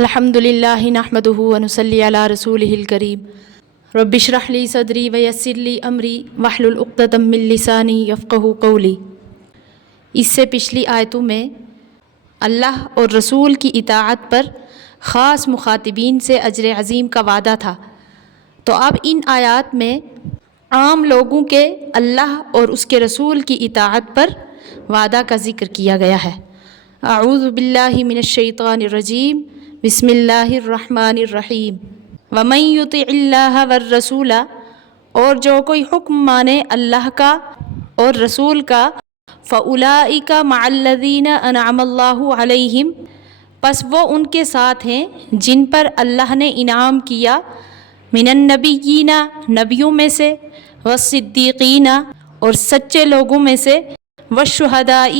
الحمدللہ نحمدہ ونصلی علی رسولہ الکریم رب اشرح لی صدری ویسر لی امری واحلل عقدۃ من لسانی یفقہوا قولی۔ اس سے پچھلی آیتوں میں اللہ اور رسول کی اطاعت پر خاص مخاطبین سے اجر عظیم کا وعدہ تھا، تو اب ان آیات میں عام لوگوں کے اللہ اور اس کے رسول کی اطاعت پر وعدہ کا ذکر کیا گیا ہے۔ اعوذ باللہ من الشیطان الرجیم، بسم اللہ الرحمن الرحیم۔ وَمَن يُطِعِ اللَّهَ وَالرَّسُولَ، اور جو کوئی حکم مانے اللہ کا اور رسول کا، فَأُولَٰئِكَ مَعَ الَّذِينَ أَنْعَمَ اللَّهُ عَلَيْهِمْ، پس وہ ان کے ساتھ ہیں جن پر اللہ نے انعام کیا، من النبیین، نبیوں میں سے، والصدیقین، اور سچے لوگوں میں سے، والشہداء،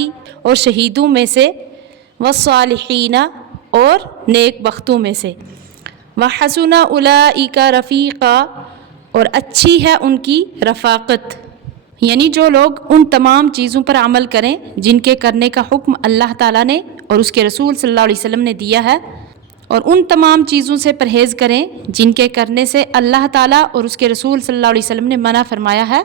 اور شہیدوں میں سے، والصالحین، اور نیک بختوں میں سے، وحسن اولئک رفیقا، اور اچھی ہے ان کی رفاقت، یعنی جو لوگ ان تمام چیزوں پر عمل کریں جن کے کرنے کا حکم اللہ تعالیٰ نے اور اس کے رسول صلی اللہ علیہ وسلم نے دیا ہے، اور ان تمام چیزوں سے پرہیز کریں جن کے کرنے سے اللہ تعالیٰ اور اس کے رسول صلی اللہ علیہ وسلم نے منع فرمایا ہے،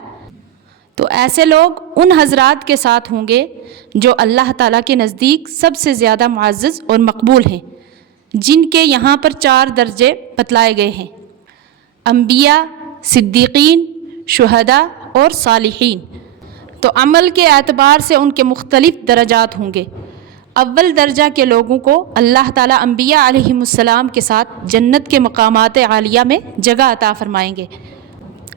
تو ایسے لوگ ان حضرات کے ساتھ ہوں گے جو اللہ تعالیٰ کے نزدیک سب سے زیادہ معزز اور مقبول ہیں، جن کے یہاں پر 4 درجے بتلائے گئے ہیں: انبیاء، صدیقین، شہداء اور صالحین۔ تو عمل کے اعتبار سے ان کے مختلف درجات ہوں گے۔ اول درجہ کے لوگوں کو اللہ تعالیٰ انبیاء علیہم السلام کے ساتھ جنت کے مقامات عالیہ میں جگہ عطا فرمائیں گے،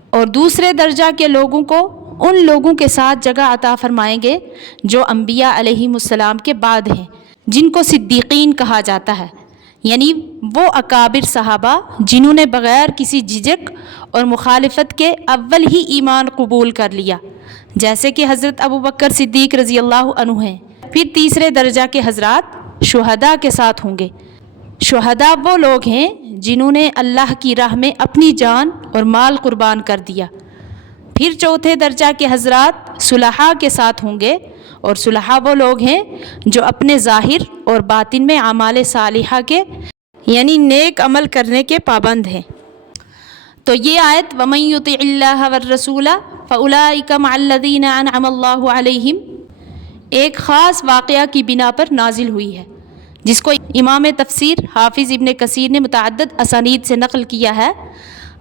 اور دوسرے درجہ کے لوگوں کو ان لوگوں کے ساتھ جگہ عطا فرمائیں گے جو انبیاء علیہم السلام کے بعد ہیں، جن کو صدیقین کہا جاتا ہے، یعنی وہ اکابر صحابہ جنہوں نے بغیر کسی جھجک اور مخالفت کے اول ہی ایمان قبول کر لیا، جیسے کہ حضرت ابوبکر صدیق رضی اللہ عنہ ہیں۔ پھر تیسرے درجہ کے حضرات شہداء کے ساتھ ہوں گے۔ شہداء وہ لوگ ہیں جنہوں نے اللہ کی راہ میں اپنی جان اور مال قربان کر دیا۔ پھر چوتھے درجہ کے حضرات صلحاء کے ساتھ ہوں گے، اور صلحاء وہ لوگ ہیں جو اپنے ظاہر اور باطن میں اعمال صالحہ کے یعنی نیک عمل کرنے کے پابند ہیں۔ تو یہ آیت وَمَن يُطِعِ اللَّهَ وَالرَّسُولَ فَأُولَٰئِكَ مَعَ الَّذِينَ أَنْعَمَ اللَّهُ عَلَيْهِمْ ایک خاص واقعہ کی بنا پر نازل ہوئی ہے، جس کو امام تفسیر حافظ ابن کثیر نے متعدد اسانید سے نقل کیا ہے۔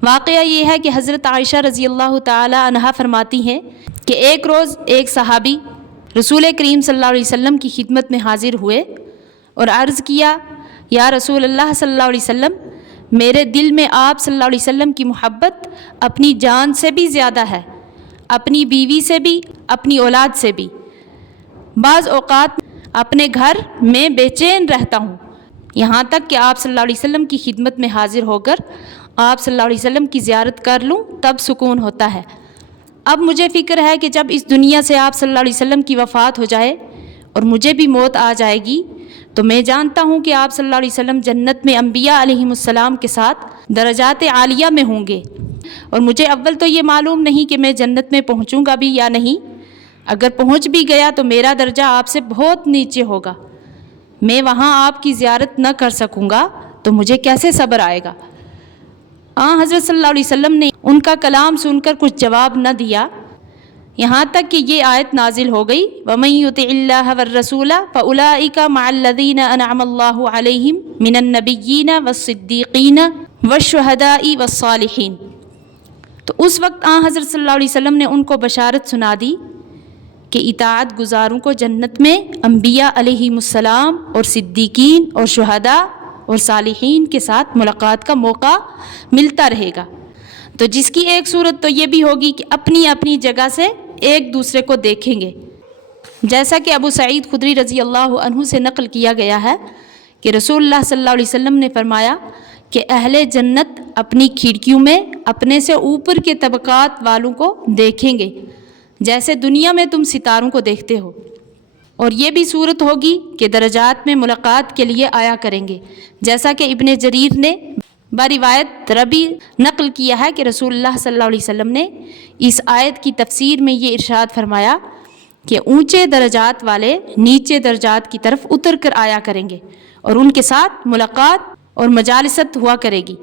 واقعہ یہ ہے کہ حضرت عائشہ رضی اللہ تعالی عنہا فرماتی ہیں کہ ایک روز ایک صحابی رسول کریم صلی اللہ علیہ وسلم کی خدمت میں حاضر ہوئے اور عرض کیا، یا رسول اللہ صلی اللہ علیہ وسلم، میرے دل میں آپ صلی اللہ علیہ وسلم کی محبت اپنی جان سے بھی زیادہ ہے، اپنی بیوی سے بھی، اپنی اولاد سے بھی۔ بعض اوقات اپنے گھر میں بے چین رہتا ہوں، یہاں تک کہ آپ صلی اللہ علیہ وسلم کی خدمت میں حاضر ہو کر آپ صلی اللہ علیہ وسلم کی زیارت کر لوں تب سکون ہوتا ہے۔ اب مجھے فکر ہے کہ جب اس دنیا سے آپ صلی اللہ علیہ وسلم کی وفات ہو جائے اور مجھے بھی موت آ جائے گی، تو میں جانتا ہوں کہ آپ صلی اللہ علیہ وسلم جنت میں انبیاء علیہم السلام کے ساتھ درجات عالیہ میں ہوں گے، اور مجھے اول تو یہ معلوم نہیں کہ میں جنت میں پہنچوں گا بھی یا نہیں۔ اگر پہنچ بھی گیا تو میرا درجہ آپ سے بہت نیچے ہوگا، میں وہاں آپ کی زیارت نہ کر سکوں گا، تو مجھے کیسے صبر آئے گا۔ حضرت صلی اللہ علیہ وسلم نے ان کا کلام سن کر کچھ جواب نہ دیا، یہاں تک کہ یہ آیت نازل ہو گئی، وَمَن يُطِعِ اللَّهَ وَالرَّسُولَ فَأُولَٰئِكَ مَعَ الَّذِينَ أَنْعَمَ اللَّهُ عَلَيْهِمْ مِنَ النَّبِيِّينَ وَالصِّدِّيقِينَ وَالشُّهَدَاءِ وَالصَّالِحِينَ۔ تو اس وقت حضرت صلی اللہ علیہ وسلم نے ان کو بشارت سنا دی کہ اطاعت گزاروں کو جنت میں انبیاء علیہم السلام اور صدیقین اور شہداء اور صالحین کے ساتھ ملاقات کا موقع ملتا رہے گا۔ تو جس کی ایک صورت تو یہ بھی ہوگی کہ اپنی اپنی جگہ سے ایک دوسرے کو دیکھیں گے، جیسا کہ ابو سعید خدری رضی اللہ عنہ سے نقل کیا گیا ہے کہ رسول اللہ صلی اللہ علیہ وسلم نے فرمایا کہ اہل جنت اپنی کھڑکیوں میں اپنے سے اوپر کے طبقات والوں کو دیکھیں گے، جیسے دنیا میں تم ستاروں کو دیکھتے ہو، اور یہ بھی صورت ہوگی کہ درجات میں ملاقات کے لیے آیا کریں گے، جیسا کہ ابن جریر نے بروایت ربی نقل کیا ہے کہ رسول اللہ صلی اللہ علیہ وسلم نے اس آیت کی تفسیر میں یہ ارشاد فرمایا کہ اونچے درجات والے نیچے درجات کی طرف اتر کر آیا کریں گے اور ان کے ساتھ ملاقات اور مجالست ہوا کرے گی۔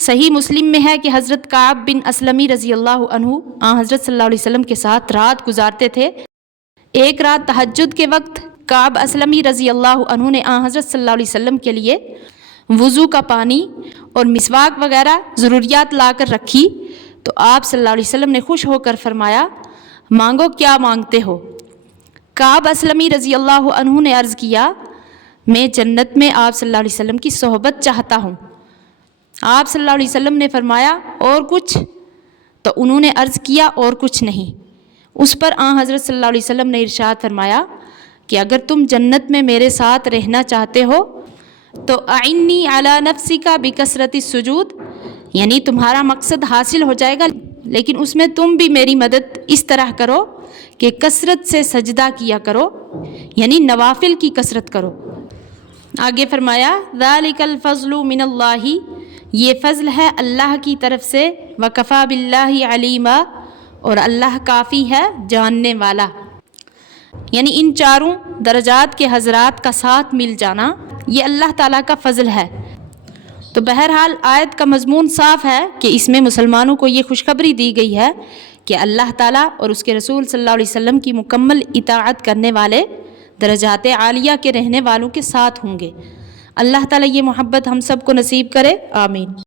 صحیح مسلم میں ہے کہ حضرت کعب بن اسلمی رضی اللہ عنہ حضرت صلی اللہ علیہ وسلم کے ساتھ رات گزارتے تھے۔ ایک رات تہجد کے وقت کعب اسلمی رضی اللہ عنہ نے حضرت صلی اللہ علیہ وسلم کے لیے وضو کا پانی اور مسواک وغیرہ ضروریات لا کر رکھی، تو آپ صلی اللہ علیہ وسلم نے خوش ہو کر فرمایا، مانگو کیا مانگتے ہو؟ کعب اسلمی رضی اللہ عنہ نے عرض کیا، میں جنت میں آپ صلی اللہ علیہ وسلم کی صحبت چاہتا ہوں۔ آپ صلی اللہ علیہ وسلم نے فرمایا، اور کچھ؟ تو انہوں نے عرض کیا، اور کچھ نہیں۔ اس پر حضرت صلی اللہ علیہ وسلم نے ارشاد فرمایا کہ اگر تم جنت میں میرے ساتھ رہنا چاہتے ہو تو اعنی علی نفسک بکثرت السجود، یعنی تمہارا مقصد حاصل ہو جائے گا، لیکن اس میں تم بھی میری مدد اس طرح کرو کہ کثرت سے سجدہ کیا کرو، یعنی نوافل کی کثرت کرو۔ آگے فرمایا، ذالک الفضل من اللہ، یہ فضل ہے اللہ کی طرف سے، وکفی باللہ علیما، اور اللہ کافی ہے جاننے والا۔ یعنی ان چاروں درجات کے حضرات کا ساتھ مل جانا یہ اللہ تعالیٰ کا فضل ہے۔ تو بہرحال آیت کا مضمون صاف ہے کہ اس میں مسلمانوں کو یہ خوشخبری دی گئی ہے کہ اللہ تعالیٰ اور اس کے رسول صلی اللہ علیہ وسلم کی مکمل اطاعت کرنے والے درجات عالیہ کے رہنے والوں کے ساتھ ہوں گے۔ اللہ تعالیٰ یہ محبت ہم سب کو نصیب کرے، آمین۔